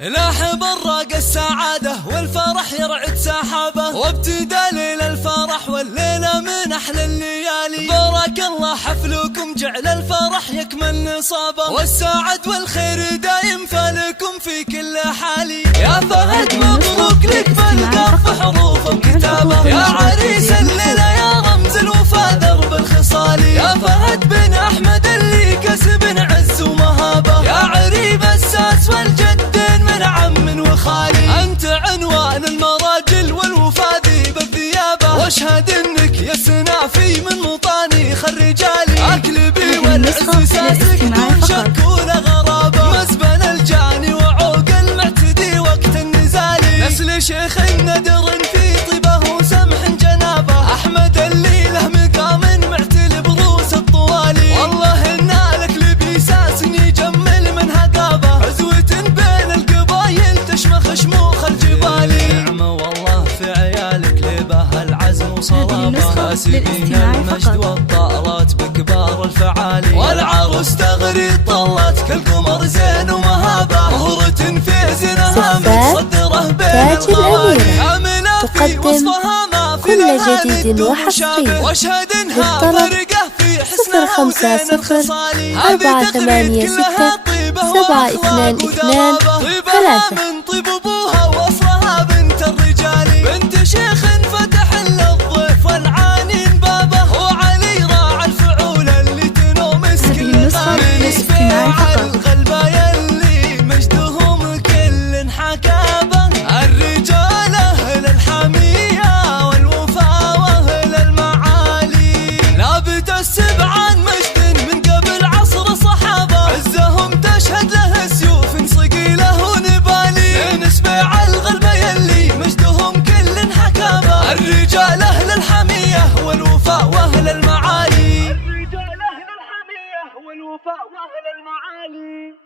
لاح براق السعادة والفرح يرعد سحابه، وابتدى ليل الفرح والليلة من أحلى الليالي. بارك الله حفلكم جعل الفرح يكمل نصابه، والسعد والخير دايم فالكم في كل حالي. يا فهد مبروك لك بالقرف حروف وكتابه، يا عريس الليلة يا رمز الوفا درب الخصالي. يا فهد بن أحمد اللي كسب عز ومهابه، يا عريب الساس والجدين من عم وخالي. أنت عنوان المراجل والوفا ذيب الثيابة، واشهد انك يا سنافي من مطانيخ الرجالي. اكلبي والعز ساسك دون شك ولا غرابة، مسبن الجاني وعوق المعتدي وقت النزالي. نسل شيخ ندر في طيبه وسمح جنابه، احمد اللي له مقام معتل بروس الطوالي. والله ان لك لبيساس يجمل من هقابه، عزوة بين القبايل تشمخ شموخ الجبالي. نعمة والله في عيالك لبه العزم وصلابه، كاسبين المجد والطارات بكبار الفعالي. والعروس تغري طلت كالقمر زين ومهابه، مهرة في زنها متصدره بين الغوالي. عاملة في وصفها ما في لها ند ومشابه، واشهد انها فرقه في حسنها وزين الخصالي. هذه تغريد كلها طيبه واخلاق ودرابه، طيبها من طيب ابوها واصلها بنت الرجال. بنت شيخ فتح للضيف والعانين بابه، وعلي راعى الفعول اللي تنومس كل غالي. سبيع الغلبه يلي مجدهم كل حكابه، الرجال اهل الحميه والوفا واهل المعالي. لابد السبع عن مجد من قبل عصر صحابه، عزهم تشهد له سيوف صقيله ونبالي. نسبع الغلبه يلي مجدهم كل حكابه، الرجال اهل الحميه والوفا واهل المعالي. الرجال اهل الحميه والوفا واهل المعالي.